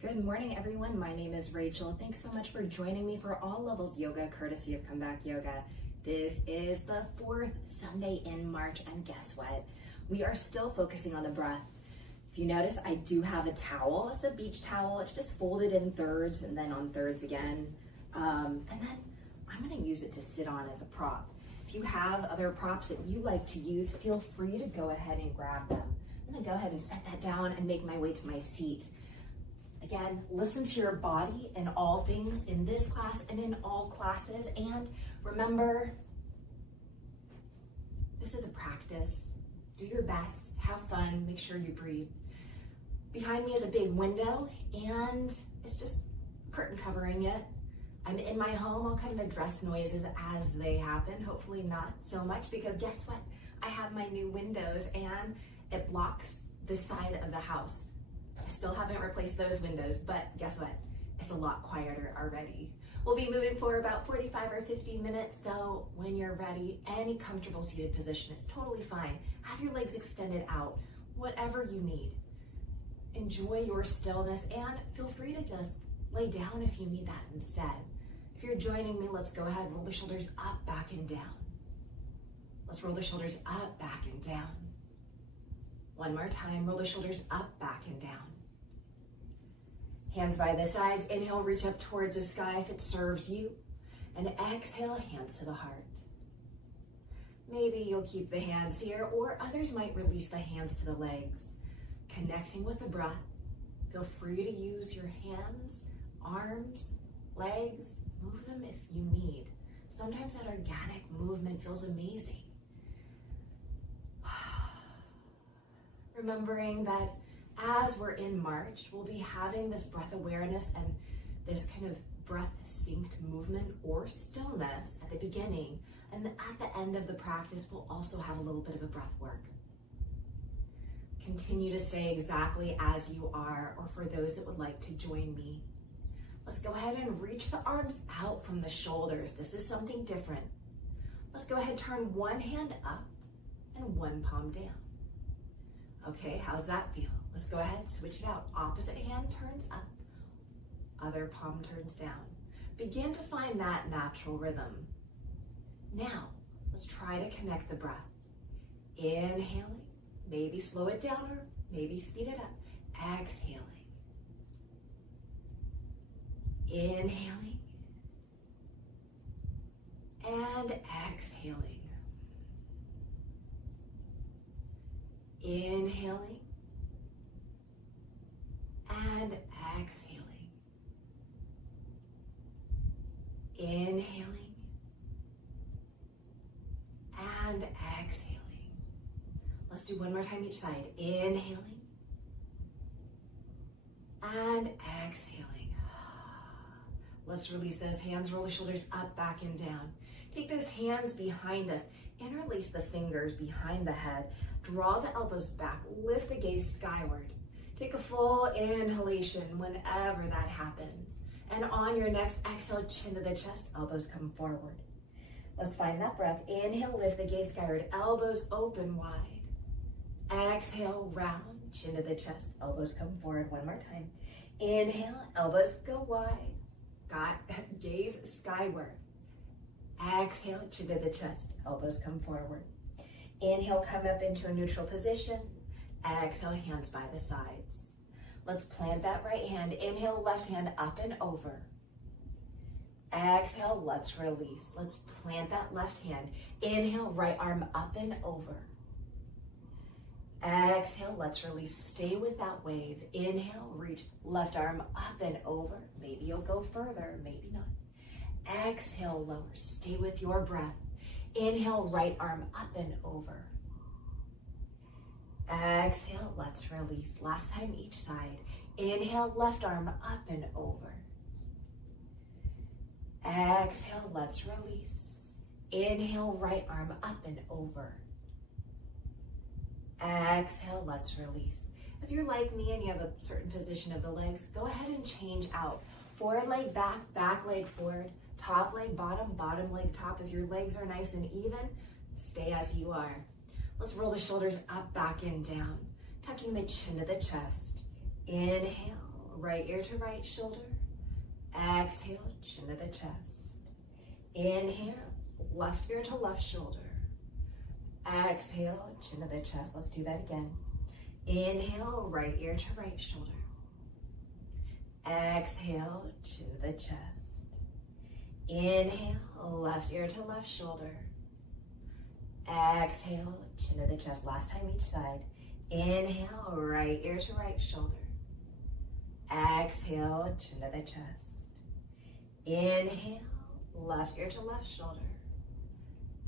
Good morning, everyone. My name is Rachel. Thanks so much for joining me for All Levels Yoga, courtesy of Comeback Yoga. This is the fourth Sunday in March, and guess what? We are still focusing on the breath. If you notice, I do have a towel. It's a beach towel. It's just folded in thirds and then on thirds again. And then I'm going to use it to sit on as a prop. If you have other props that you like to use, feel free to go ahead and grab them. I'm going to go ahead and set that down and make my way to my seat. Again, listen to your body in all things, in this class and in all classes. And remember, this is a practice. Do your best, have fun, make sure you breathe. Behind me is a big window and it's just a curtain covering it. I'm in my home. I'll kind of address noises as they happen. Hopefully not so much, because guess what? I have my new windows and it blocks this side of the house. I still haven't replaced those windows, but guess what? It's a lot quieter already. We'll be moving for about 45 or 50 minutes, so when you're ready, any comfortable seated position, it's totally fine. Have your legs extended out, whatever you need. Enjoy your stillness and feel free to just lay down if you need that instead. If you're joining me, let's go ahead, roll the shoulders up, back, and down. Let's roll the shoulders up, back, and down. One more time, roll the shoulders up, back, and down. Hands by the sides. Inhale, reach up towards the sky if it serves you. And exhale, hands to the heart. Maybe you'll keep the hands here, or others might release the hands to the legs. Connecting with the breath. Feel free to use your hands, arms, legs. Move them if you need. Sometimes that organic movement feels amazing. Remembering that as we're in March, we'll be having this breath awareness and this kind of breath synced movement or stillness at the beginning. And at the end of the practice, we'll also have a little bit of a breath work. Continue to stay exactly as you are, or for those that would like to join me. Let's go ahead and reach the arms out from the shoulders. This is something different. Let's go ahead and turn one hand up and one palm down. Okay, how's that feel? Let's go ahead, switch it out. Opposite hand turns up, other palm turns down. Begin to find that natural rhythm. Now, let's try to connect the breath. Inhaling, maybe slow it down or maybe speed it up. Exhaling. Inhaling and exhaling. Inhaling and exhaling. Inhaling and exhaling. Let's do one more time each side. Inhaling and exhaling. Let's release those hands, roll the shoulders up, back, and down. Take those hands behind us, interlace the fingers behind the head, draw the elbows back, lift the gaze skyward. Take a full inhalation whenever that happens. And on your next exhale, chin to the chest, elbows come forward. Let's find that breath. Inhale, lift the gaze skyward, elbows open wide. Exhale, round, chin to the chest, elbows come forward. One more time. Inhale, elbows go wide. Got gaze skyward. Exhale, chin to the chest, elbows come forward. Inhale, come up into a neutral position. Exhale, hands by the sides. Let's plant that right hand. Inhale, left hand up and over. Exhale, let's release. Let's plant that left hand. Inhale, right arm up and over. Exhale, let's release. Stay with that wave. Inhale, reach left arm up and over. Maybe you'll go further, maybe not. Exhale, lower. Stay with your breath. Inhale, right arm up and over. Exhale, let's release. Last time each side. Inhale, left arm up and over. Exhale, let's release. Inhale, right arm up and over. Exhale, let's release. If you're like me and you have a certain position of the legs, go ahead and change out. Forward leg back, back leg forward, top leg bottom, bottom leg top. If your legs are nice and even, stay as you are. Let's roll the shoulders up, back, and down. Tucking the chin to the chest. Inhale, right ear to right shoulder. Exhale, chin to the chest. Inhale, left ear to left shoulder. Exhale, chin to the chest. Let's do that again. Inhale, right ear to right shoulder. Exhale, chin to the chest. Inhale, left ear to left shoulder. Exhale, chin to the chest. Last time each side. Inhale, right ear to right shoulder. Exhale, chin to the chest. Inhale, left ear to left shoulder.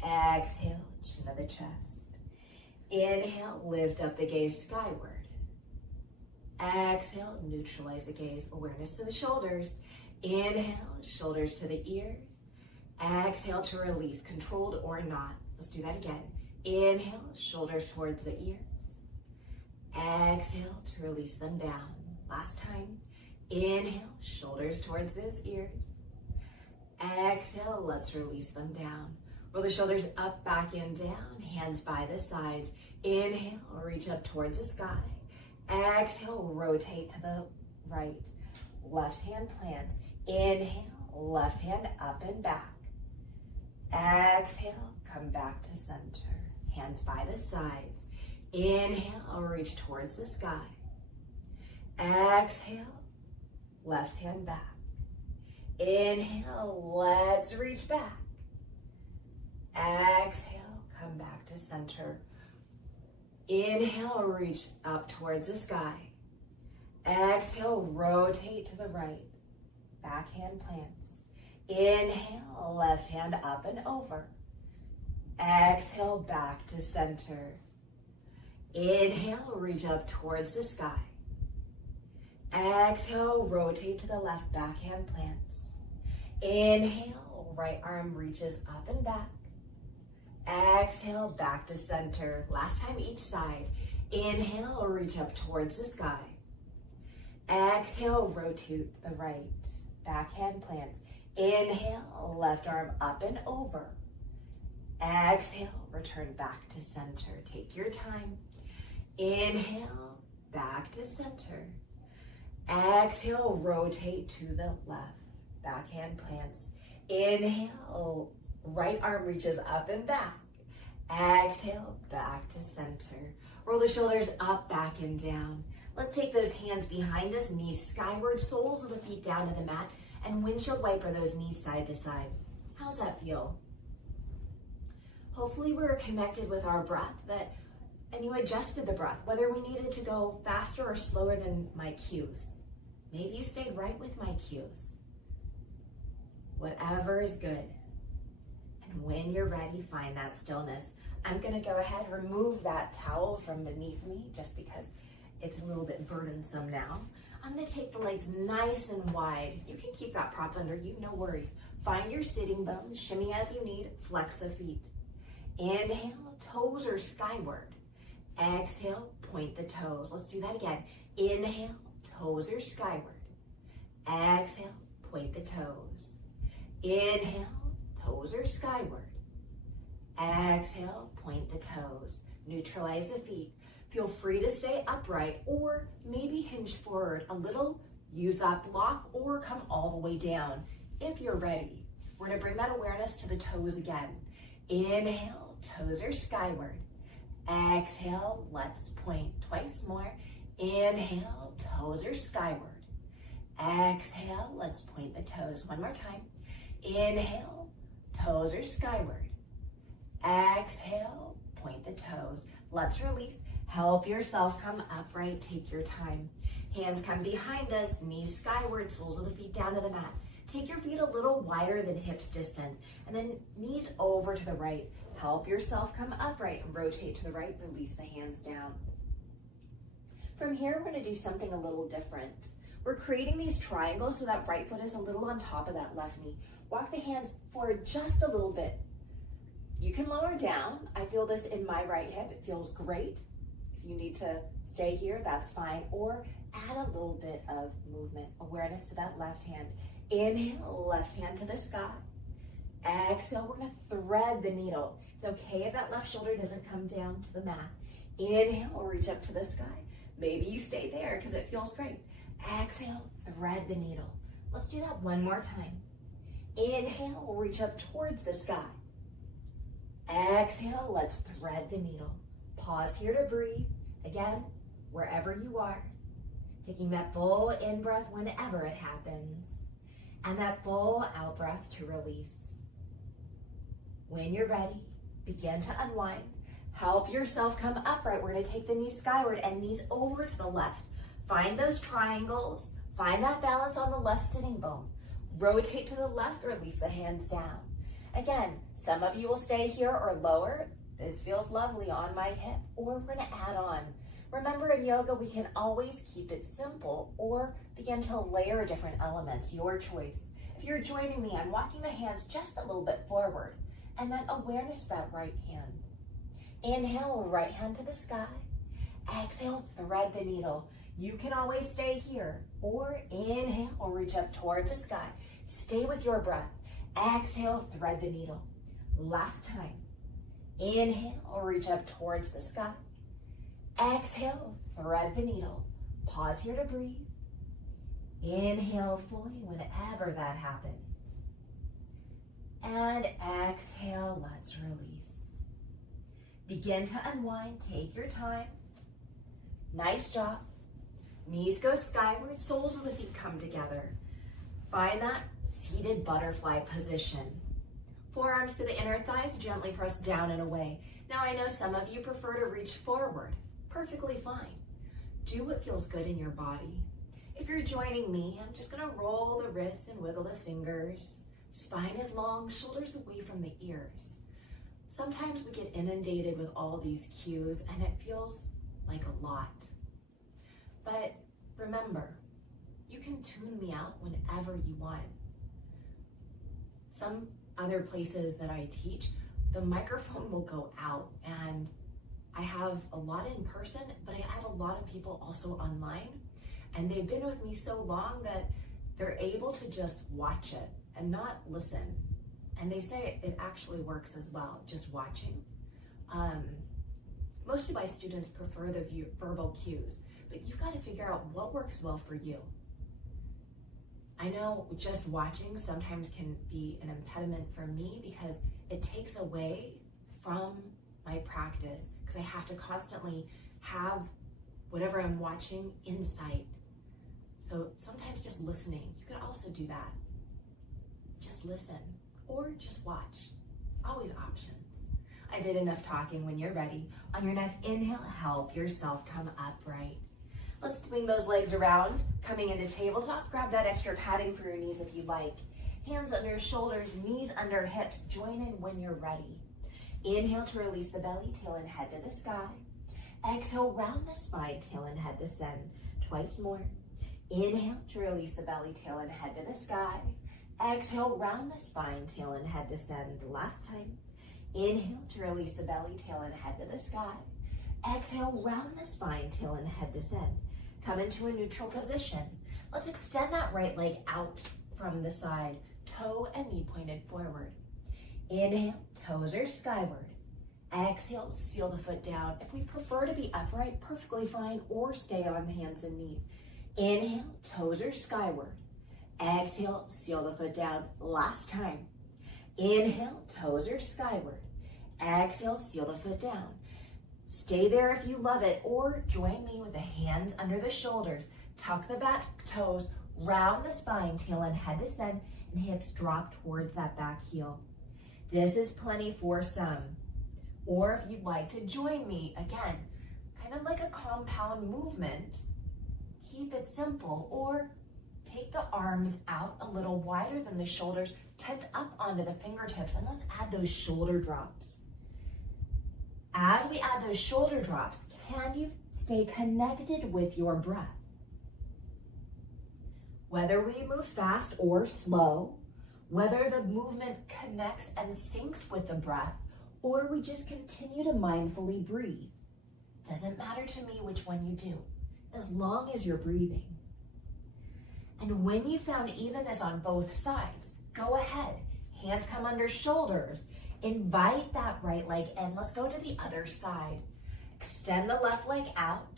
Exhale, chin to the chest. Inhale, lift up the gaze skyward. Exhale, neutralize the gaze, awareness to the shoulders. Inhale, shoulders to the ears. Exhale to release, controlled or not. Let's do that again. Inhale, shoulders towards the ears. Exhale to release them down. Last time. Inhale, shoulders towards those ears. Exhale, let's release them down. Roll the shoulders up, back, and down. Hands by the sides. Inhale, reach up towards the sky. Exhale, rotate to the right. Left hand plants. Inhale, left hand up and back. Exhale, come back to center. Hands by the sides. Inhale, reach towards the sky. Exhale, left hand back. Inhale, let's reach back. Exhale, come back to center. Inhale, reach up towards the sky. Exhale, rotate to the right. Back hand plants. Inhale, left hand up and over. Exhale, back to center. Inhale, reach up towards the sky. Exhale, rotate to the left, backhand plants. Inhale, right arm reaches up and back. Exhale, back to center. Last time each side. Inhale, reach up towards the sky. Exhale, rotate the right, backhand plants. Inhale, left arm up and over. Exhale, return back to center. Take your time. Inhale, back to center. Exhale, rotate to the left, backhand plants. Inhale, right arm reaches up and back. Exhale, back to center. Roll the shoulders up, back, and down. Let's take those hands behind us, knees skyward, soles of the feet down to the mat, and windshield wiper those knees side to side. How's that feel? Hopefully we're connected with our breath, and you adjusted the breath, whether we needed to go faster or slower than my cues. Maybe you stayed right with my cues. Whatever is good. And when you're ready, find that stillness. I'm gonna go ahead and remove that towel from beneath me just because it's a little bit burdensome now. I'm gonna take the legs nice and wide. You can keep that prop under you, no worries. Find your sitting bones, shimmy as you need, flex the feet. Inhale, toes are skyward. Exhale, point the toes. Let's do that again. Inhale, toes are skyward. Exhale, point the toes. Inhale, toes are skyward. Exhale, point the toes. Neutralize the feet. Feel free to stay upright or maybe hinge forward a little. Use that block or come all the way down if you're ready. We're gonna bring that awareness to the toes again. Inhale, toes are skyward. Exhale, let's point twice more. Inhale, toes are skyward. Exhale, let's point the toes one more time. Inhale, toes are skyward. Exhale, point the toes. Let's release. Help yourself come upright. Take your time. Hands come behind us, knees skyward, soles of the feet down to the mat. Take your feet a little wider than hips distance, and then knees over to the right. Help yourself come upright and rotate to the right. Release the hands down. From here, we're gonna do something a little different. We're creating these triangles so that right foot is a little on top of that left knee. Walk the hands forward just a little bit. You can lower down. I feel this in my right hip. It feels great. If you need to stay here, that's fine. Or add a little bit of movement, awareness to that left hand. Inhale, left hand to the sky. Exhale, we're gonna thread the needle. It's okay if that left shoulder doesn't come down to the mat. Inhale, reach up to the sky. Maybe you stay there because it feels great. Exhale, thread the needle. Let's do that one more time. Inhale, we'll reach up towards the sky. Exhale, let's thread the needle. Pause here to breathe. Again, wherever you are. Taking that full in-breath whenever it happens. And that full out-breath to release. When you're ready, begin to unwind. Help yourself come upright. We're going to take the knees skyward and knees over to the left. Find those triangles. Find that balance on the left sitting bone. Rotate to the left, release the hands down. Again, some of you will stay here or lower. This feels lovely on my hip, or we're going to add on. Remember, in yoga, we can always keep it simple or begin to layer different elements, your choice. If you're joining me, I'm walking the hands just a little bit forward, and then awareness that right hand. Inhale, right hand to the sky. Exhale, thread the needle. You can always stay here, or inhale, or reach up towards the sky. Stay with your breath. Exhale, thread the needle. Last time. Inhale, or reach up towards the sky. Exhale, thread the needle. Pause here to breathe. Inhale fully whenever that happens. And exhale, let's release. Begin to unwind, take your time. Nice job. Knees go skyward, soles of the feet come together. Find that seated butterfly position. Forearms to the inner thighs, gently press down and away. Now I know some of you prefer to reach forward. Perfectly fine. Do what feels good in your body. If you're joining me, I'm just gonna roll the wrists and wiggle the fingers. Spine is long, shoulders away from the ears. Sometimes we get inundated with all these cues and it feels like a lot. But remember, you can tune me out whenever you want. Some other places that I teach, the microphone will go out, and I have a lot in person, but I have a lot of people also online, and they've been with me so long that they're able to just watch it and not listen. And they say it actually works as well, just watching. Most of my students prefer the verbal cues, but you've got to figure out what works well for you. I know just watching sometimes can be an impediment for me because it takes away from my practice, because I have to constantly have whatever I'm watching in sight. So sometimes just listening, you can also do that. Just listen or just watch. Always options. I did enough talking. When you're ready, on your next inhale, help yourself come upright. Let's swing those legs around, coming into tabletop. Grab that extra padding for your knees if you like. Hands under shoulders, knees under hips. Join in when you're ready. Inhale to release the belly, tail and head to the sky. Exhale, round the spine, tail and head descend. Twice more. Inhale to release the belly, tail and head to the sky. Exhale, round the spine, tail and head descend. Last time. Inhale to release the belly, tail and head to the sky. Exhale, round the spine, tail and head descend. Come into a neutral position. Let's extend that right leg out from the side, toe and knee pointed forward. Inhale, toes are skyward. Exhale, seal the foot down. If we prefer to be upright, perfectly fine, or stay on hands and knees. Inhale, toes are skyward. Exhale, seal the foot down. Last time. Inhale, toes are skyward. Exhale, seal the foot down. Stay there if you love it, or join me with the hands under the shoulders. Tuck the back toes, round the spine, tail and head descend, and hips drop towards that back heel. This is plenty for some. Or if you'd like to join me, again, kind of like a compound movement, keep it simple, or take the arms out a little wider than the shoulders, tent up onto the fingertips, and let's add those shoulder drops. As we add those shoulder drops, can you stay connected with your breath? Whether we move fast or slow, whether the movement connects and syncs with the breath, or we just continue to mindfully breathe. Doesn't matter to me which one you do, as long as you're breathing. And when you found evenness on both sides, go ahead. Hands come under shoulders. Invite that right leg in. Let's go to the other side. Extend the left leg out.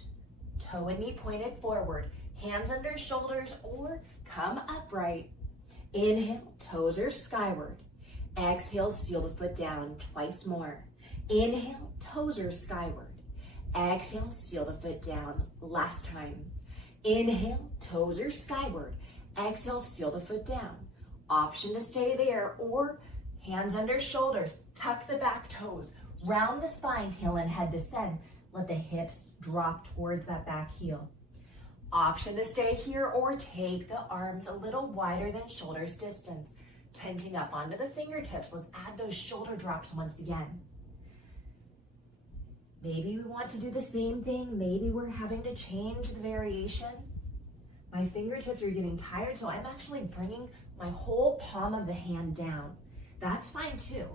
Toe and knee pointed forward. hands under shoulders or come upright. Inhale, toes are skyward. Exhale, seal the foot down twice more. Inhale, toes are skyward. Exhale, seal the foot down. Last time. Inhale, toes are skyward. Exhale, seal the foot down. Option to stay there or hands under shoulders. Tuck the back toes. Round the spine, tail and head descend. Let the hips drop towards that back heel. Option to stay here or take the arms a little wider than shoulders distance. Tenting up onto the fingertips. Let's add those shoulder drops once again. Maybe we want to do the same thing. Maybe we're having to change the variation. My fingertips are getting tired, so I'm actually bringing my whole palm of the hand down. That's fine too.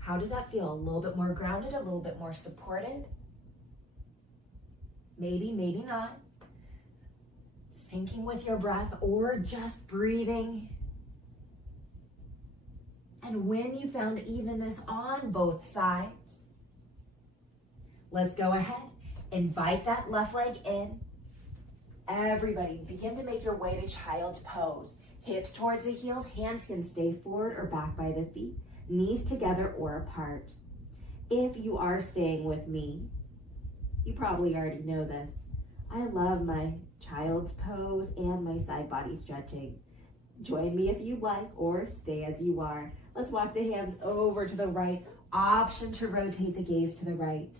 How does that feel? A little bit more grounded, a little bit more supported? Maybe, maybe not. Syncing with your breath or just breathing. And when you found evenness on both sides, let's go ahead. Invite that left leg in. Everybody, begin to make your way to child's pose. Hips towards the heels, hands can stay forward or back by the feet, knees together or apart. If you are staying with me, you probably already know this. I love my child's pose and my side body stretching. Join me if you like or stay as you are. Let's walk the hands over to the right. Option to rotate the gaze to the right.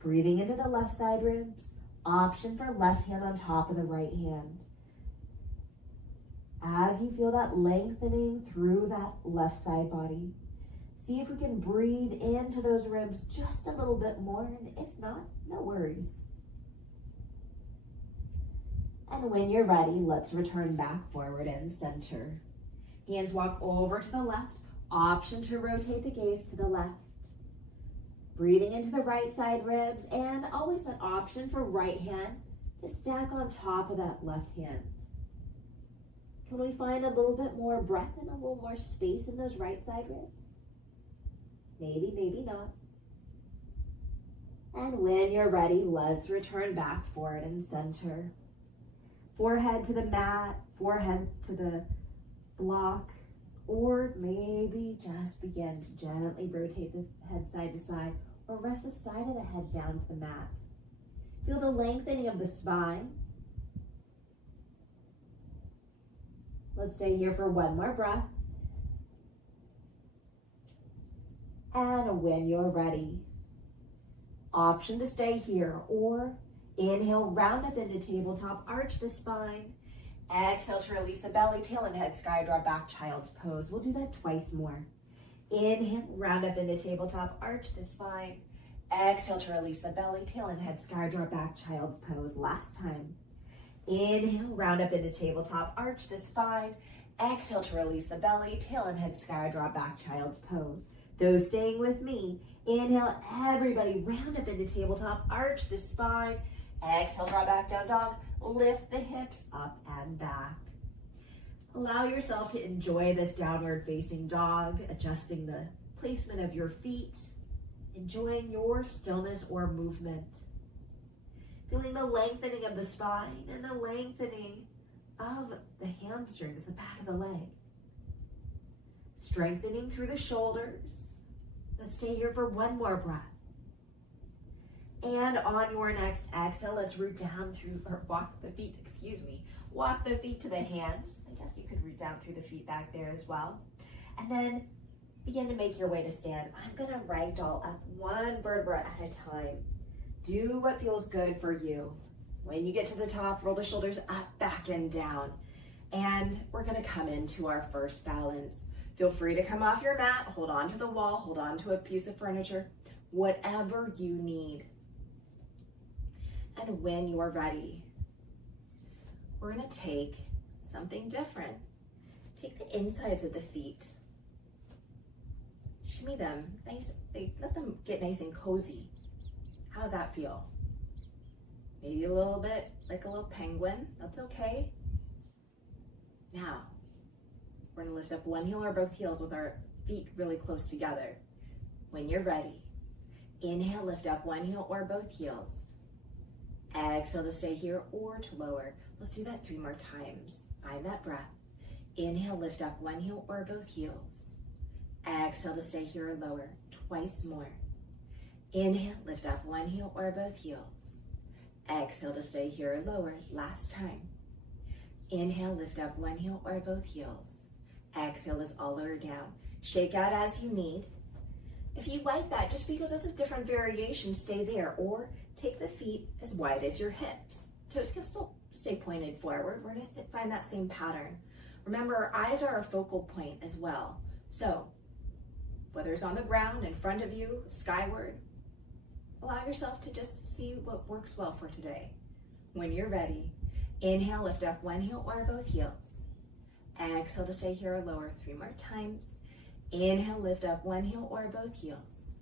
Breathing into the left side ribs. Option for left hand on top of the right hand. As you feel that lengthening through that left side body, see if we can breathe into those ribs just a little bit more, and if not, no worries. And when you're ready, let's return back forward and center. Hands walk over to the left. Option to rotate the gaze to the left. Breathing into the right side ribs, and always an option for right hand to stack on top of that left hand. Can we find a little bit more breath and a little more space in those right side ribs? Maybe, maybe not. And when you're ready, let's return back forward and center. Forehead to the mat, forehead to the block, or maybe just begin to gently rotate the head side to side, or rest the side of the head down to the mat. Feel the lengthening of the spine. Let's stay here for one more breath. And when you're ready, option to stay here, or inhale, round up into tabletop, arch the spine. Exhale to release the belly, tail and head, sky draw back, child's pose. We'll do that twice more. Inhale, round up into tabletop, arch the spine. Exhale to release the belly, tail and head, sky draw back, child's pose. Last time. Inhale, round up into tabletop, arch the spine. Exhale to release the belly, tail and head, sky draw back, child's pose. Those staying with me, inhale, everybody round up into tabletop, arch the spine. Exhale, draw back, down dog. Lift the hips up and back. Allow yourself to enjoy this downward facing dog, adjusting the placement of your feet, enjoying your stillness or movement. Feeling the lengthening of the spine and the lengthening of the hamstrings, the back of the leg. Strengthening through the shoulders. Let's stay here for one more breath. And on your next exhale, let's root down through, or walk the feet to the hands. I guess you could root down through the feet back there as well. And then begin to make your way to stand. I'm gonna ragdoll up one vertebra at a time. Do what feels good for you. When you get to the top, roll the shoulders up, back, and down. And we're gonna come into our first balance. Feel free to come off your mat, hold on to the wall, hold on to a piece of furniture, whatever you need. And when you're ready, we're gonna take something different. Take the insides of the feet, shimmy them, let them get nice and cozy. How's that feel? Maybe a little bit like a little penguin, that's okay. Now, we're gonna lift up one heel or both heels with our feet really close together. When you're ready, inhale, lift up one heel or both heels. Exhale to stay here or to lower. Let's do that 3 more times. Find that breath. Inhale, lift up one heel or both heels. Exhale to stay here or lower. Twice more. Inhale, lift up one heel or both heels. Exhale to stay here or lower. Last time. Inhale, lift up one heel or both heels. Exhale, let's all lower down. Shake out as you need. If you like that, just because it's a different variation, stay there. Or take the feet as wide as your hips. Toes can still stay pointed forward. We're going to find that same pattern. Remember, our eyes are our focal point as well. So, whether it's on the ground, in front of you, skyward, allow yourself to just see what works well for today. When you're ready, inhale, lift up one heel or both heels. Exhale to stay here or lower 3 more times. Inhale, lift up one heel or both heels.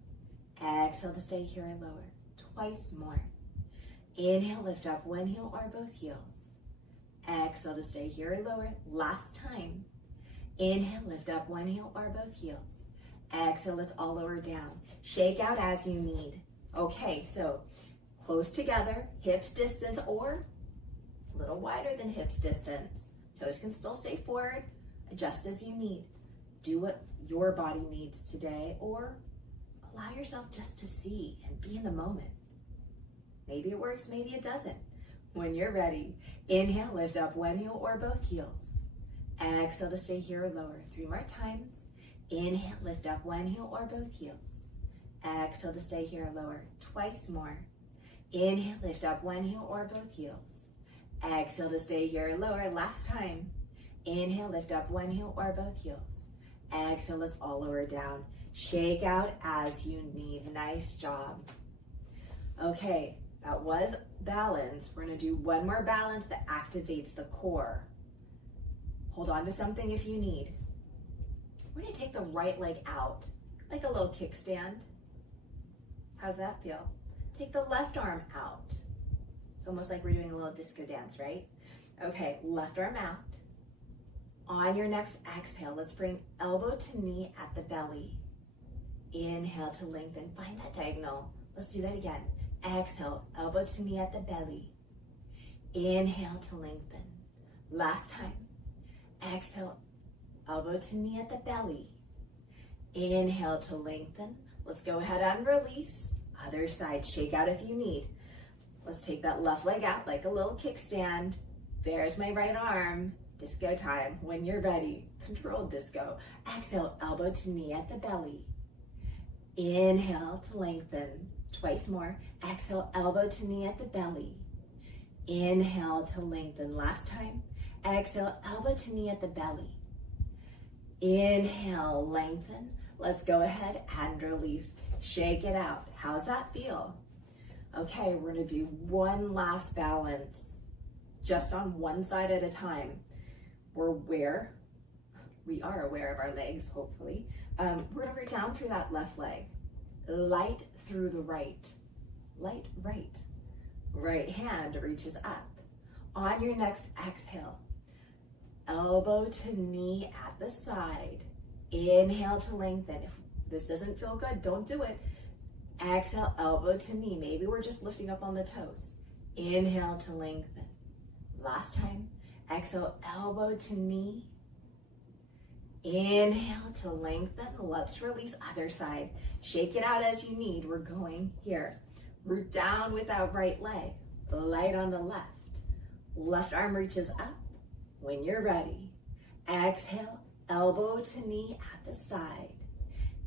Exhale to stay here or lower. Twice more. Inhale, lift up one heel or both heels. Exhale to stay here or lower. Last time. Inhale, lift up one heel or both heels. Exhale, let's all lower down. Shake out as you need. Okay, so close together, hips distance or a little wider than hips distance. Toes can still stay forward. Adjust as you need. Do what your body needs today, or allow yourself just to see and be in the moment. Maybe it works, maybe it doesn't. When you're ready, inhale, lift up one heel or both heels. Exhale to stay here or lower. 3 more times. Inhale, lift up one heel or both heels. Exhale to stay here or lower. Twice more. Inhale, lift up one heel or both heels. Exhale to stay here or lower. Last time. Inhale, lift up one heel or both heels. Exhale, let's all lower down. Shake out as you need. Nice job. Okay, that was balance. We're gonna do one more balance that activates the core. Hold on to something if you need. We're gonna take the right leg out, like a little kickstand. How's that feel? Take the left arm out. It's almost like we're doing a little disco dance, right? Okay, left arm out. On your next exhale, let's bring elbow to knee at the belly. Inhale to lengthen, find that diagonal. Let's do that again. Exhale, elbow to knee at the belly. Inhale to lengthen. Last time. Exhale, elbow to knee at the belly. Inhale to lengthen. Let's go ahead and release. Other side, shake out if you need. Let's take that left leg out like a little kickstand. There's my right arm. Disco time. When you're ready, controlled disco. Exhale, elbow to knee at the belly. Inhale to lengthen. Twice more. Exhale, elbow to knee at the belly. Inhale to lengthen. Last time. Exhale, elbow to knee at the belly. Inhale, lengthen. Let's go ahead and release. Shake it out. How's that feel? Okay, we're gonna do one last balance, just on one side at a time. We are aware of our legs, hopefully. We're gonna reach down through that left leg, light through the right, light right. Right hand reaches up. On your next exhale, elbow to knee at the side. Inhale to lengthen. If this doesn't feel good, don't do it. Exhale, elbow to knee. Maybe we're just lifting up on the toes. Inhale to lengthen. Last time. Exhale, elbow to knee. Inhale to lengthen. Let's release other side. Shake it out as you need. We're going here. Root down with that right leg. Light on the left. Left arm reaches up. When you're ready. Exhale, elbow to knee at the side.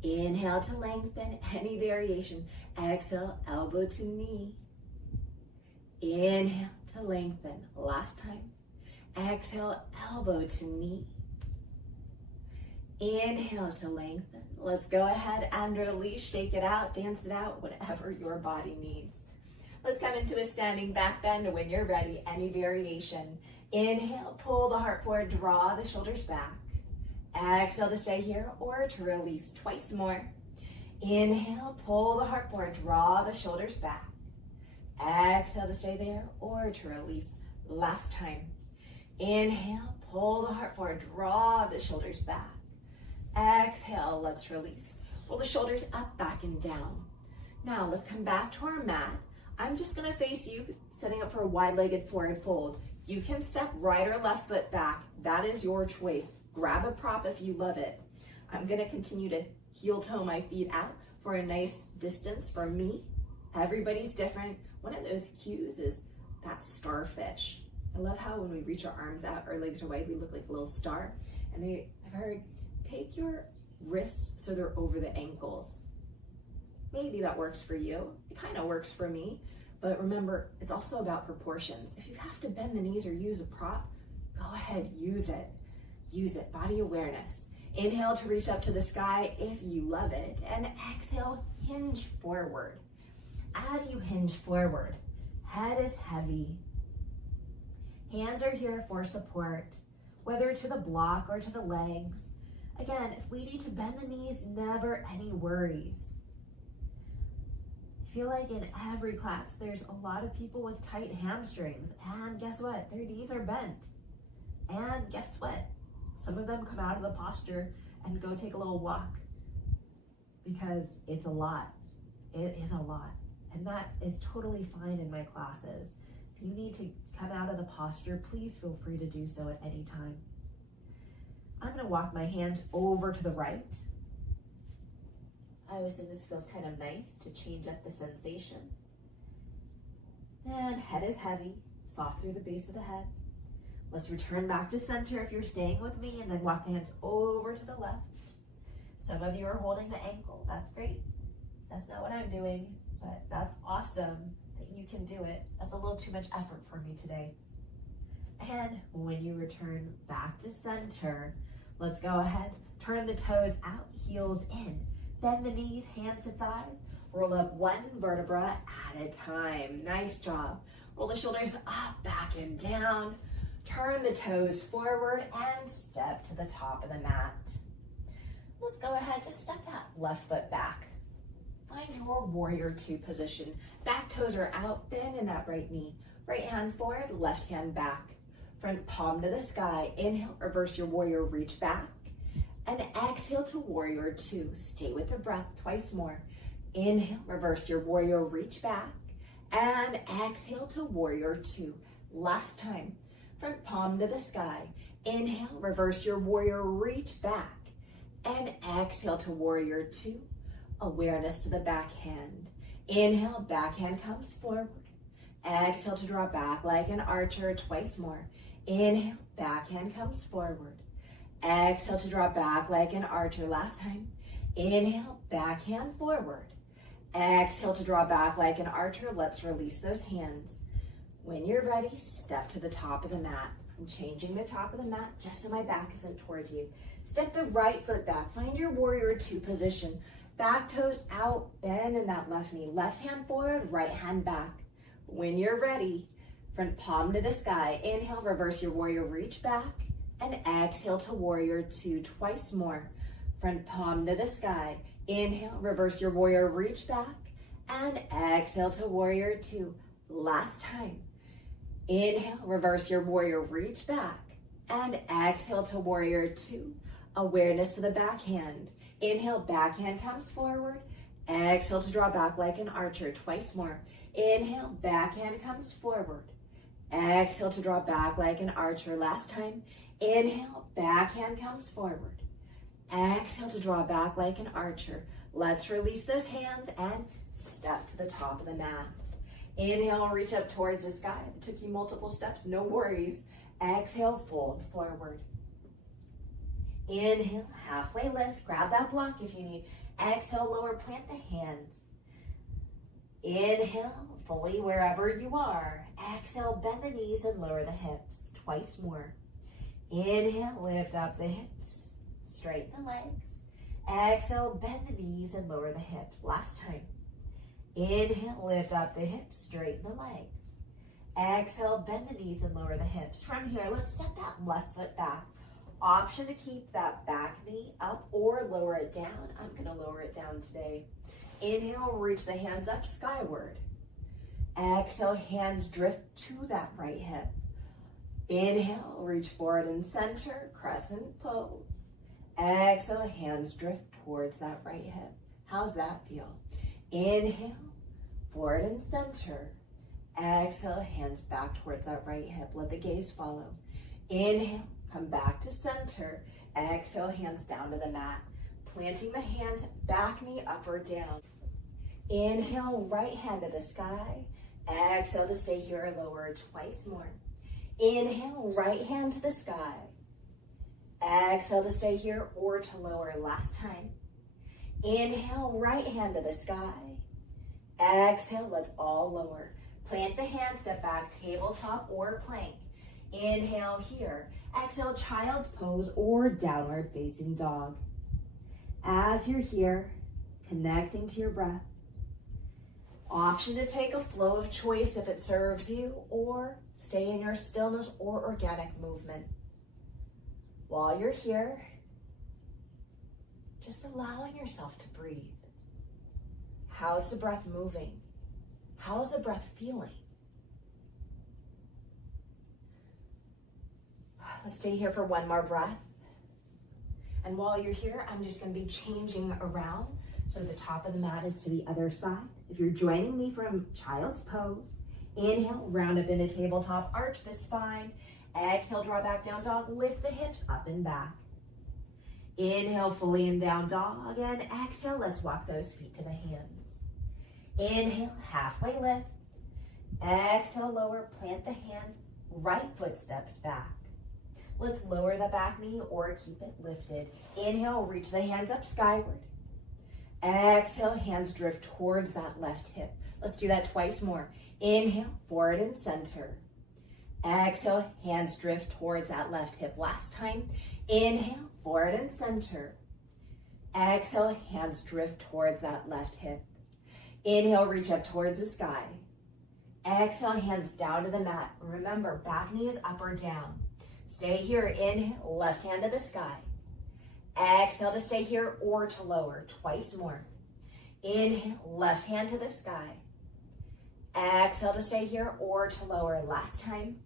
Inhale to lengthen, any variation. Exhale, elbow to knee. Inhale to lengthen. Last time. Exhale, elbow to knee. Inhale to lengthen. Let's go ahead and release, shake it out, dance it out, whatever your body needs. Let's come into a standing back bend when you're ready, any variation. Inhale, pull the heart forward, draw the shoulders back. Exhale to stay here or to release. Twice more. Inhale, pull the heart forward, draw the shoulders back. Exhale to stay there or to release. Last time. Inhale, pull the heart forward, draw the shoulders back. Exhale, let's release. Roll the shoulders up, back, and down. Now let's come back to our mat. I'm just gonna face you, setting up for a wide-legged forward fold. You can step right or left foot back. That is your choice. Grab a prop if you love it. I'm gonna continue to heel toe my feet out for a nice distance for me. Everybody's different. One of those cues is that starfish. I love how when we reach our arms out, our legs are wide, we look like a little star. And I've heard, take your wrists so they're over the ankles. Maybe that works for you. It kind of works for me. But remember, it's also about proportions. If you have to bend the knees or use a prop, go ahead, use it. Use it, body awareness. Inhale to reach up to the sky if you love it. And exhale, hinge forward. As you hinge forward, head is heavy. Hands are here for support, whether to the block or to the legs. Again, if we need to bend the knees, never any worries. I feel like in every class, there's a lot of people with tight hamstrings, and guess what? Their knees are bent. And guess what? Some of them come out of the posture and go take a little walk because it's a lot. It is a lot. And that is totally fine in my classes. If you need to come out of the posture, please feel free to do so at any time. I'm gonna walk my hands over to the right. I always think this feels kind of nice to change up the sensation. And head is heavy, soft through the base of the head. Let's return back to center if you're staying with me, and then walk the hands over to the left. Some of you are holding the ankle. That's great. That's not what I'm doing, but that's awesome that you can do it. That's a little too much effort for me today. And when you return back to center, let's go ahead, turn the toes out, heels in. Bend the knees, hands to thighs. Roll up one vertebra at a time. Nice job. Roll the shoulders up, back and down. Turn the toes forward and step to the top of the mat. Let's go ahead, just step that left foot back. Find your warrior two position. Back toes are out, bend in that right knee. Right hand forward, left hand back. Front palm to the sky. Inhale, reverse your warrior, reach back. And exhale to warrior two. Stay with the breath, twice more. Inhale, reverse your warrior, reach back. And exhale to warrior two. Last time. Front palm to the sky. Inhale, reverse your warrior, reach back. And exhale to warrior two. Awareness to the back hand. Inhale, back hand comes forward. Exhale to draw back like an archer, twice more. Inhale, back hand comes forward. Exhale to draw back like an archer, last time. Inhale, back hand forward. Exhale to draw back like an archer. Let's release those hands. When you're ready, step to the top of the mat. I'm changing the top of the mat just so my back isn't towards you. Step the right foot back. Find your warrior two position. Back toes out, bend in that left knee. Left hand forward, right hand back. When you're ready, front palm to the sky. Inhale, reverse your warrior, reach back. And exhale to warrior two, twice more. Front palm to the sky. Inhale, reverse your warrior, reach back. And exhale to warrior two. Last time. Inhale, reverse your warrior, reach back. And exhale to warrior two. Awareness to the back hand. Inhale, back hand comes forward. Exhale to draw back like an archer, twice more. Inhale, back hand comes forward. Exhale to draw back like an archer, last time. Inhale, back hand comes forward. Exhale to draw back like an archer. Let's release those hands and step to the top of the mat. Inhale, reach up towards the sky. If it took you multiple steps, no worries. Exhale, fold forward. Inhale, halfway lift. Grab that block if you need. Exhale, lower, plant the hands. Inhale, fully wherever you are. Exhale, bend the knees and lower the hips. Twice more. Inhale, lift up the hips. Straighten the legs. Exhale, bend the knees and lower the hips. Last time. Inhale, lift up the hips, straighten the legs. Exhale, bend the knees and lower the hips. From here, let's step that left foot back. Option to keep that back knee up or lower it down. I'm gonna lower it down today. Inhale, reach the hands up skyward. Exhale, hands drift to that right hip. Inhale, reach forward and center, crescent pose. Exhale, hands drift towards that right hip. How's that feel? Inhale, forward and center. Exhale, hands back towards that right hip. Let the gaze follow. Inhale, come back to center. Exhale, hands down to the mat. Planting the hands, back knee up or down. Inhale, right hand to the sky. Exhale to stay here, lower twice more. Inhale, right hand to the sky. Exhale to stay here or to lower last time. Inhale, right hand to the sky. Exhale, let's all lower. Plant the hands, step back, tabletop or plank. Inhale here. Exhale, child's pose or downward facing dog. As you're here, connecting to your breath. Option to take a flow of choice if it serves you, or stay in your stillness or organic movement. While you're here, just allowing yourself to breathe. How's the breath moving? How's the breath feeling? Let's stay here for one more breath. And while you're here, I'm just going to be changing around. So the top of the mat is to the other side. If you're joining me from child's pose, inhale, round up into tabletop, arch the spine. Exhale, draw back down dog, lift the hips up and back. Inhale, fully in down dog, and exhale, let's walk those feet to the hands. Inhale, halfway lift. Exhale, lower, plant the hands, right foot steps back. Let's lower the back knee or keep it lifted. Inhale, reach the hands up skyward. Exhale, hands drift towards that left hip. Let's do that twice more. Inhale, forward and center. Exhale, hands drift towards that left hip. Last time. Inhale, forward and center. Exhale, hands drift towards that left hip. Inhale, reach up towards the sky. Exhale, hands down to the mat. Remember, back knee is up or down. Stay here. Inhale, left hand to the sky. Exhale to stay here or to lower. Twice more. Inhale, left hand to the sky. Exhale to stay here or to lower. Last time.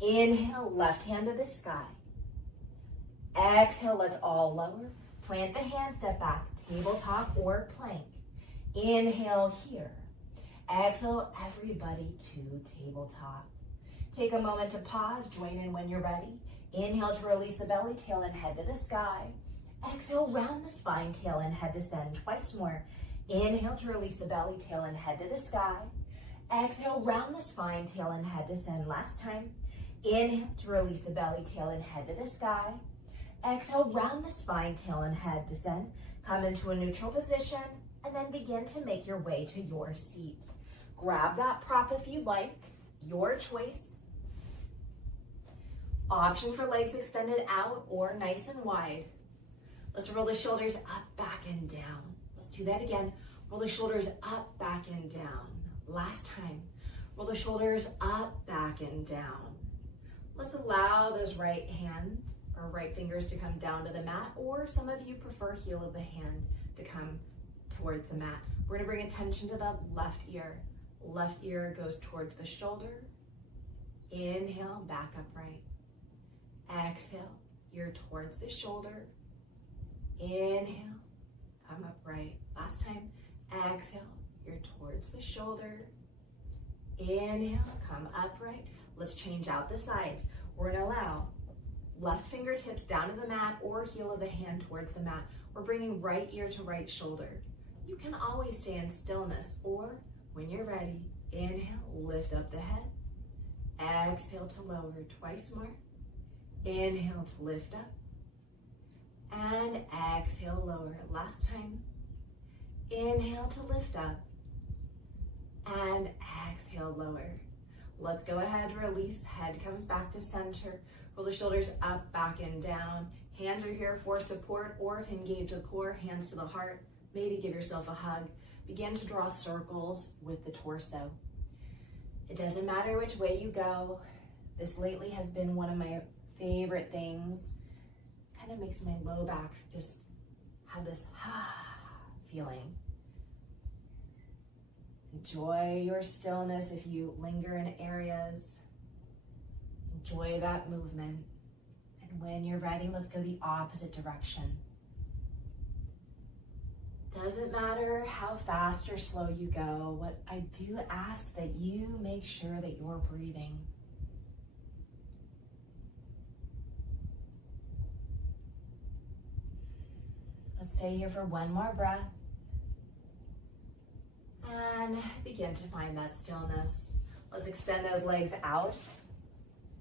Inhale, left hand to the sky. Exhale, let's all lower. Plant the hands, step back, tabletop or plank. Inhale here. Exhale, everybody to tabletop. Take a moment to pause, join in when you're ready. Inhale to release the belly, tail and head to the sky. Exhale, round the spine, tail and head descend. Twice more. Inhale to release the belly, tail and head to the sky. Exhale, round the spine, tail and head descend. Last time. Inhale to release the belly, tail and head to the sky. Exhale, round the spine, tail and head descend. Come into a neutral position and then begin to make your way to your seat. Grab that prop if you like, your choice. Option for legs extended out or nice and wide. Let's roll the shoulders up, back, and down. Let's do that again. Roll the shoulders up, back, and down. Last time. Roll the shoulders up, back, and down. Let's allow those right hand or right fingers to come down to the mat, or some of you prefer heel of the hand to come towards the mat. We're gonna bring attention to the left ear. Left ear goes towards the shoulder. Inhale, back upright. Exhale, ear towards the shoulder. Inhale, come upright. Last time. Exhale, ear towards the shoulder. Inhale, come upright. Let's change out the sides. We're gonna allow left fingertips down to the mat or heel of the hand towards the mat. We're bringing right ear to right shoulder. You can always stay in stillness, or when you're ready, inhale, lift up the head. Exhale to lower. Twice more. Inhale to lift up. And exhale, lower. Last time. Inhale to lift up. And exhale, lower. Let's go ahead, release. Head comes back to center. Roll the shoulders up, back, and down. Hands are here for support or to engage the core. Hands to the heart. Maybe give yourself a hug. Begin to draw circles with the torso. It doesn't matter which way you go. This lately has been one of my favorite things. Kind of makes my low back just have this feeling. Enjoy your stillness if you linger in areas. Enjoy that movement. And when you're ready, let's go the opposite direction. Doesn't matter how fast or slow you go, what I do ask that you make sure that you're breathing. Let's stay here for one more breath. And begin to find that stillness. Let's extend those legs out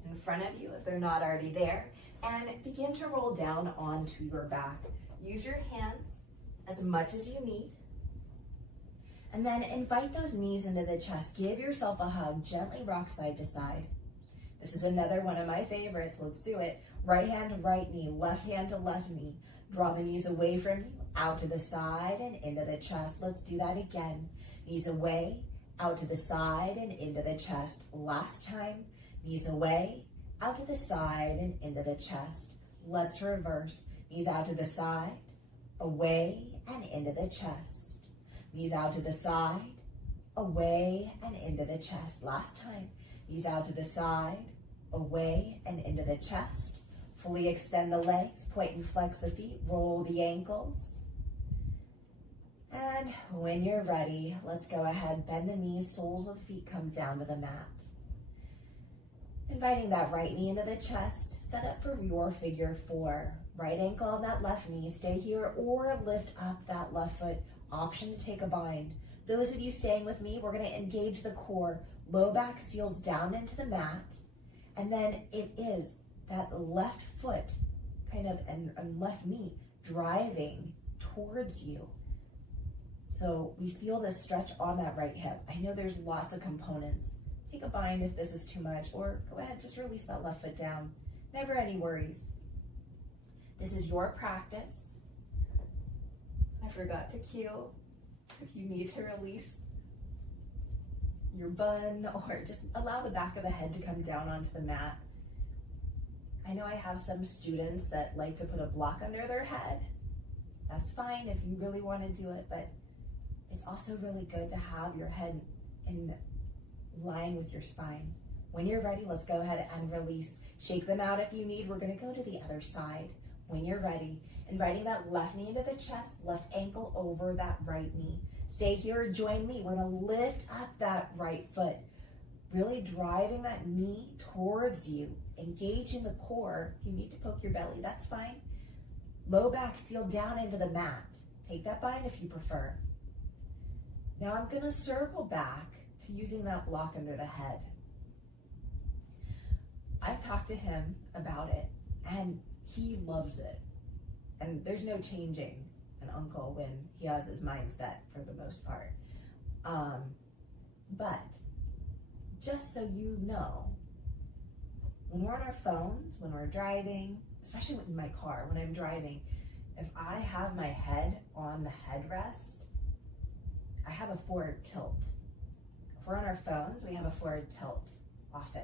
in front of you if they're not already there. And begin to roll down onto your back. Use your hands as much as you need. And then invite those knees into the chest. Give yourself a hug. Gently rock side to side. This is another one of my favorites. Let's do it. Right hand to right knee, left hand to left knee. Draw the knees away from you, out to the side and into the chest. Let's do that again. Knees away, out to the side and into the chest. Last time, knees away, out to the side and into the chest. Let's reverse. Knees out to the side, away and into the chest. Knees out to the side, away and into the chest. Last time, knees out to the side, away and into the chest. Fully extend the legs, point and flex the feet, roll the ankles. And when you're ready, let's go ahead, bend the knees, soles of the feet come down to the mat. Inviting that right knee into the chest, set up for your figure four. Right ankle on that left knee, stay here or lift up that left foot. Option to take a bind. Those of you staying with me, we're gonna engage the core. Low back seals down into the mat. And then it is that left foot kind of and left knee driving towards you. So we feel this stretch on that right hip. I know there's lots of components. Take a bind if this is too much, or go ahead, just release that left foot down. Never any worries. This is your practice. I forgot to cue if you need to release your bun or just allow the back of the head to come down onto the mat. I know I have some students that like to put a block under their head. That's fine if you really want to do it, but it's also really good to have your head in line with your spine. When you're ready, let's go ahead and release. Shake them out if you need. We're going to go to the other side. When you're ready, inviting that left knee into the chest, left ankle over that right knee. Stay here, join me. We're going to lift up that right foot, really driving that knee towards you. Engage in the core. If you need to poke your belly, that's fine. Low back seal down into the mat. Take that bind if you prefer. Now I'm going to circle back to using that block under the head. I've talked to him about it and he loves it. And there's no changing an uncle when he has his mindset for the most part. But just so you know, when we're on our phones, when we're driving, especially in my car, when I'm driving, if I have my head on the headrest, I have a forward tilt. If we're on our phones, we have a forward tilt often.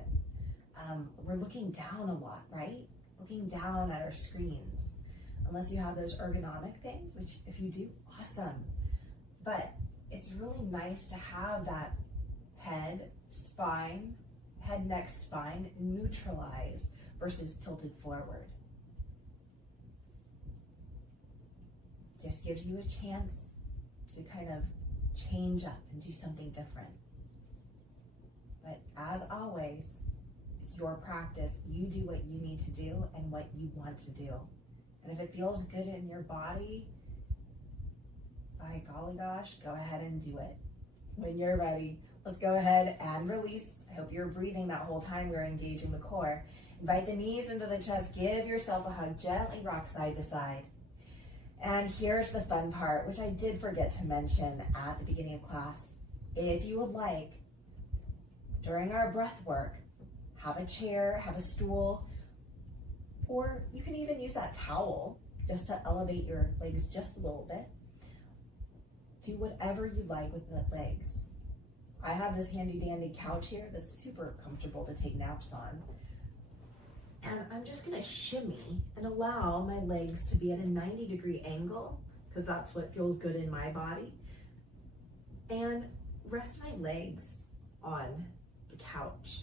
We're looking down a lot, right? Looking down at our screens. Unless you have those ergonomic things, which if you do, awesome. But it's really nice to have that head, spine, head, neck, spine neutralized versus tilted forward. Just gives you a chance to kind of change up and do something different. But as always, it's your practice. You do what you need to do and what you want to do. And if it feels good in your body, by golly gosh, go ahead and do it. When you're ready, let's go ahead and release. I hope you're breathing that whole time we're engaging the core. Invite the knees into the chest. Give yourself a hug. Gently rock side to side. And here's the fun part, which I did forget to mention at the beginning of class. If you would like, during our breath work, have a chair, have a stool, or you can even use that towel just to elevate your legs just a little bit. Do whatever you like with the legs. I have this handy dandy couch here that's super comfortable to take naps on. And I'm just gonna shimmy and allow my legs to be at a 90-degree angle, because that's what feels good in my body. And rest my legs on the couch.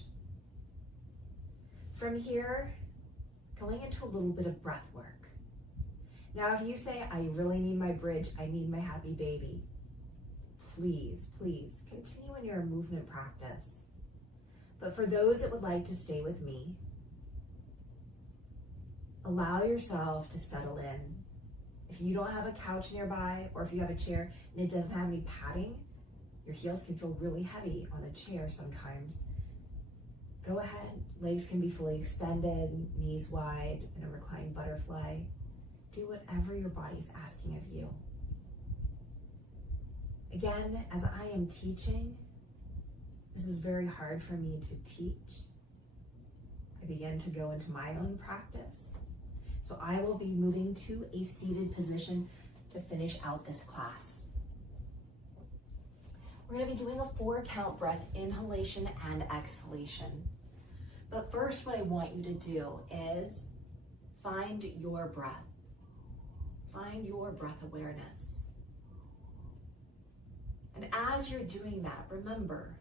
From here, going into a little bit of breath work. Now, if you say, I really need my bridge, I need my happy baby, please, please continue in your movement practice. But for those that would like to stay with me, allow yourself to settle in. If you don't have a couch nearby, or if you have a chair and it doesn't have any padding, your heels can feel really heavy on a chair sometimes. Go ahead, legs can be fully extended, knees wide, in a reclined butterfly. Do whatever your body's asking of you. Again, as I am teaching, this is very hard for me to teach. I begin to go into my own practice. So I will be moving to a seated position to finish out this class. We're going to be doing a 4-count breath, inhalation and exhalation. But first, what I want you to do is find your breath. Find your breath awareness. And as you're doing that, remember,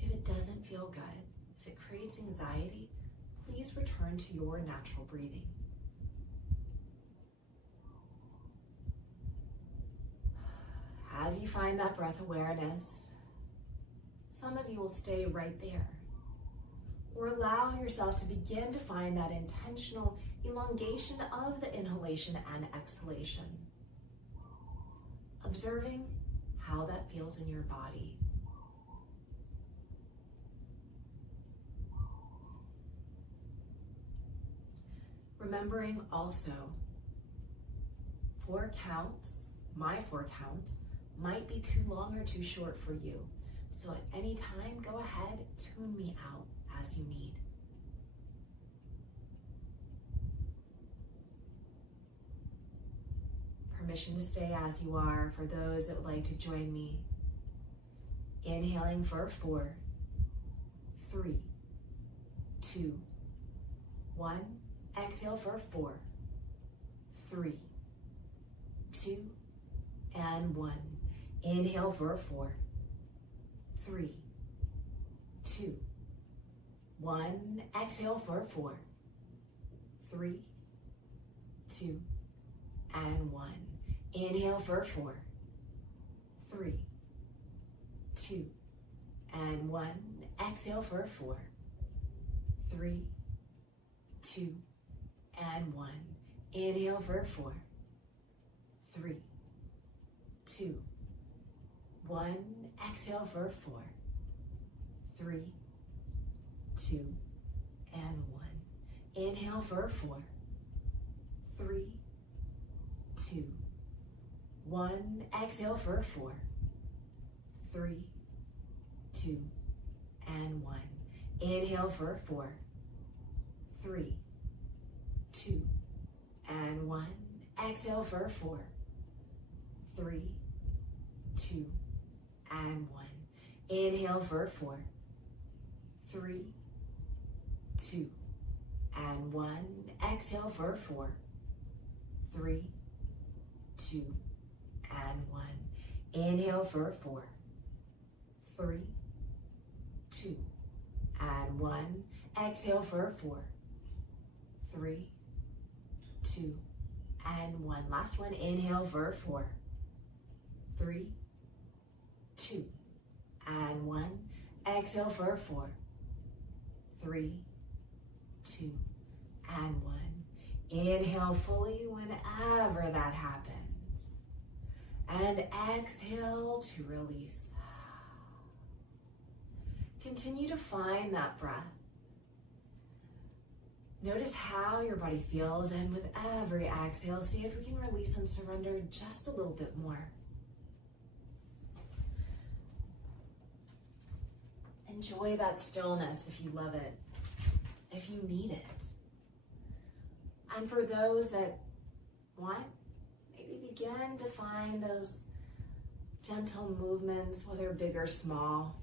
if it doesn't feel good, if it creates anxiety, please return to your natural breathing. As you find that breath awareness, some of you will stay right there, or allow yourself to begin to find that intentional elongation of the inhalation and exhalation, observing how that feels in your body. Remembering also, 4 counts, my 4 counts, might be too long or too short for you. So at any time, go ahead, tune me out as you need. Permission to stay as you are for those that would like to join me. Inhaling for 4, 3, 2, 1. Exhale for 4, 3, 2, and 1. Inhale for 4, 3, 2, 1. Exhale for 4, 3, 2, and 1. Inhale for 4, 3, 2, and 1. Exhale for 4, 3, 2, and 1. Inhale for 4, 3, 2, 1. Exhale for 4, 3, 2, and 1. Inhale for 4, 3, 2, 1. Exhale for 4, 3, 2, and 1. Inhale for 4, 3, 2, and 1. Exhale for 4, 3, 2, and 1. Inhale for 4, 3, 2, and 1. Exhale for 4, 3, 2, and 1. Inhale for 4, 3, 2, and 1. Exhale for 4, 3, 2, and 1. Last one. Inhale for 4, 3, 2, and 1. Exhale for 4, 3, 2, and 1. Inhale fully whenever that happens. And exhale to release. Continue to find that breath. Notice how your body feels, and with every exhale, see if we can release and surrender just a little bit more. Enjoy that stillness if you love it, if you need it. And for those that want, maybe begin to find those gentle movements, whether big or small.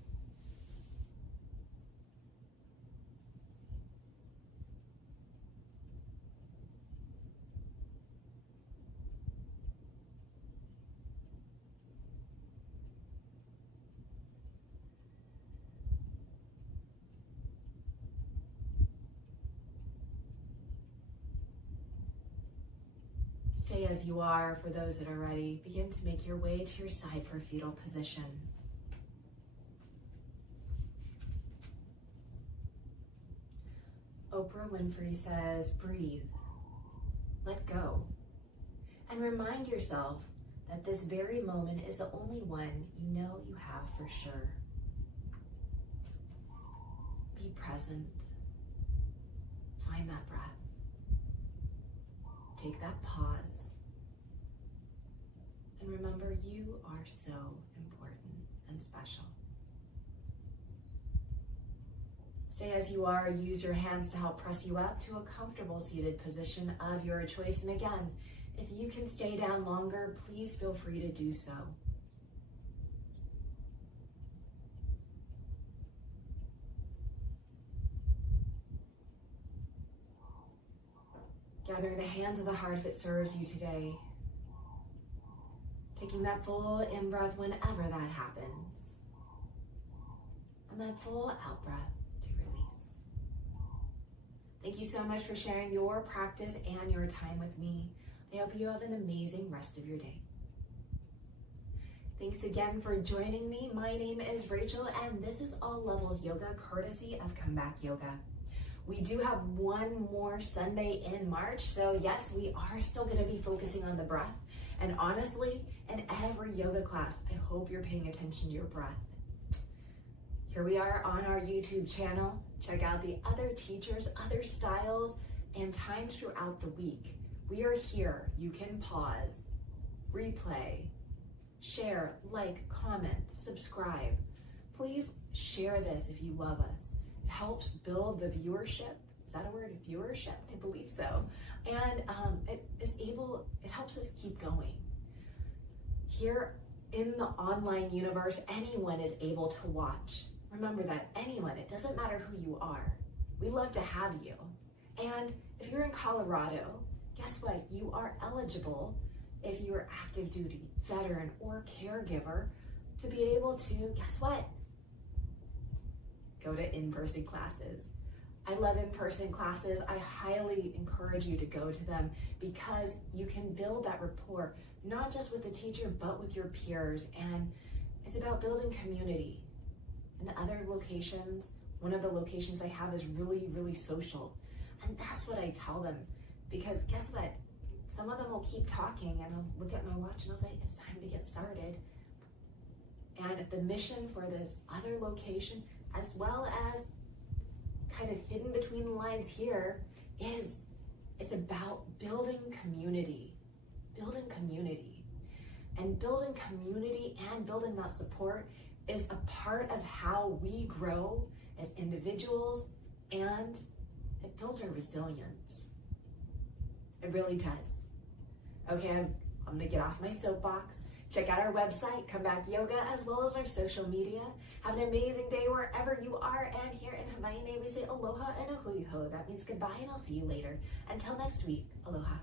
Stay as you are. For those that are ready, begin to make your way to your side for a fetal position. Oprah Winfrey says, breathe, let go, and remind yourself that this very moment is the only one you know you have for sure. Be present. Find that breath. Take that pause. And remember, you are so important and special. Stay as you are. Use your hands to help press you up to a comfortable seated position of your choice. And again, if you can stay down longer, please feel free to do so. Gather the hands of the heart if it serves you today. Taking that full in-breath whenever that happens. And that full out-breath to release. Thank you so much for sharing your practice and your time with me. I hope you have an amazing rest of your day. Thanks again for joining me. My name is Rachel, and this is All Levels Yoga, courtesy of Comeback Yoga. We do have one more Sunday in March, so yes, we are still going to be focusing on the breath. And honestly, in every yoga class, I hope you're paying attention to your breath. Here we are on our YouTube channel. Check out the other teachers, other styles, and times throughout the week. We are here. You can pause, replay, share, like, comment, subscribe. Please share this if you love us. It helps build the viewership. Is that a word? Viewership? I believe so. And it helps us keep going. Here in the online universe, anyone is able to watch. Remember that, anyone. It doesn't matter who you are. We love to have you. And if you're in Colorado, guess what? You are eligible, if you're active duty, veteran, or caregiver, to be able to, guess what? Go to in-person classes. I love in-person classes. I highly encourage you to go to them because you can build that rapport, not just with the teacher, but with your peers. And it's about building community. In other locations, one of the locations I have is really, really social. And that's what I tell them. Because guess what? Some of them will keep talking and I'll look at my watch and I'll say, it's time to get started. And the mission for this other location, as well as kind of hidden between the lines here, is it's about building community. Building community. And building community and building that support is a part of how we grow as individuals, and it builds our resilience. It really does. Okay, I'm gonna get off my soapbox. Check out our website, Comeback Yoga, as well as our social media. Have an amazing day wherever you are. And here in Hawaiian, we say aloha and a hui ho. That means goodbye, and I'll see you later. Until next week, aloha.